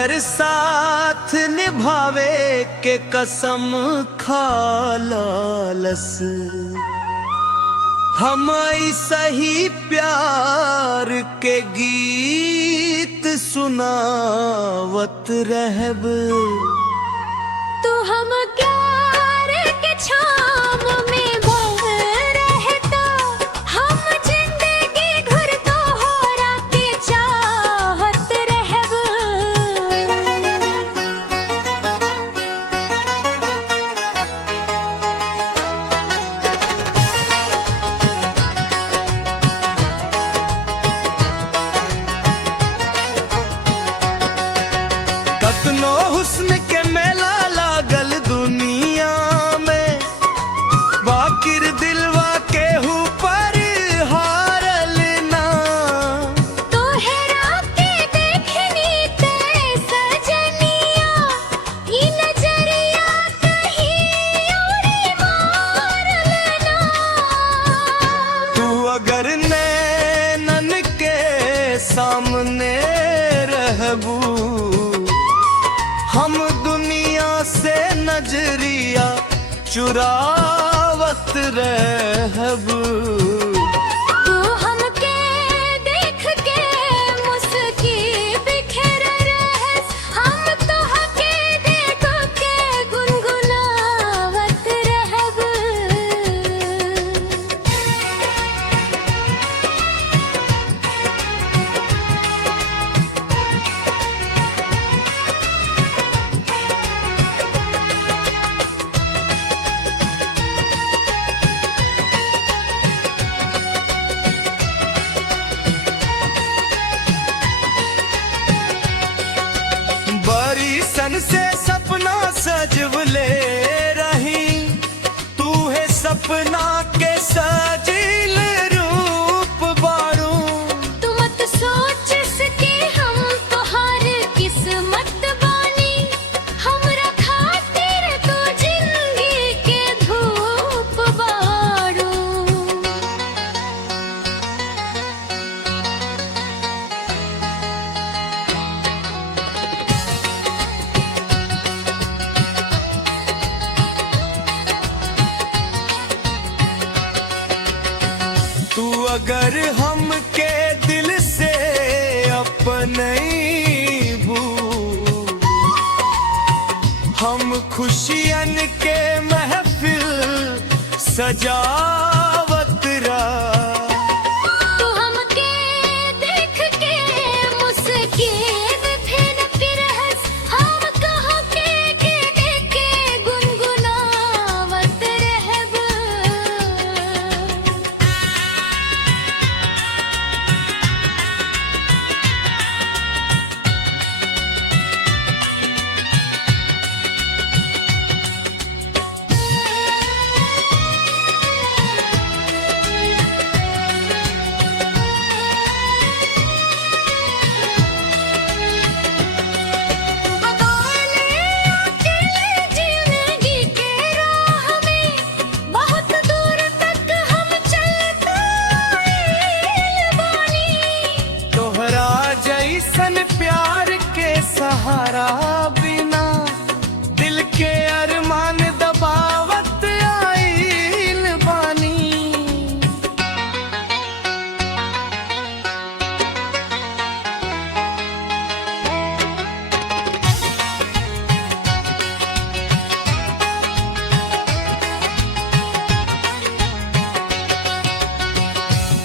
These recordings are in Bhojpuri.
अगर साथ निभावे के कसम खालस, हम सही प्यार के गीत सुनावत रहब। तू हम प्यार के छाम में बह रहता, हम जिंदगी घुर तोहरा के चाहत रहब। कतनो हुस्न के मेला लागल दुनिया में, बाकिर दिलवा के ऊपर हारल ना। तोहरा के देखनी ते सजनिया, ई नजरिया कहीं और मारल ना। तू अगर नैनन के सामने रहबू, हम दुनिया से नजरिया चुरावत रहब। तू हमके देख के मुस्की बिखेर रहस, हम तोहके देख के गुनगुनावत रहब। बड़ी सन से सपना सजवले रही, तू है सपना के सजील रूप बारू। तू मत सोच सके हम तोहार किस्मत बानी, हमरा खातिर तू जिंदगी के धूप बारू। तू अगर हमके दिल से अपने भूल, हम खुशियन के महफिल सजावत रहा। तू हमके देख के मुस्की बिखेर रहस, हम तोहके देख के गुनगुनावत रहब। जैसन प्यार के सहारा बिना, दिल के अरमान दबावत आइल बानी।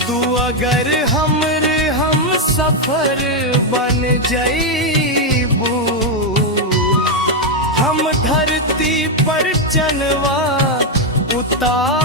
तू अगर हम सफर बन जाइबू, हम धरती पर चनवा उतार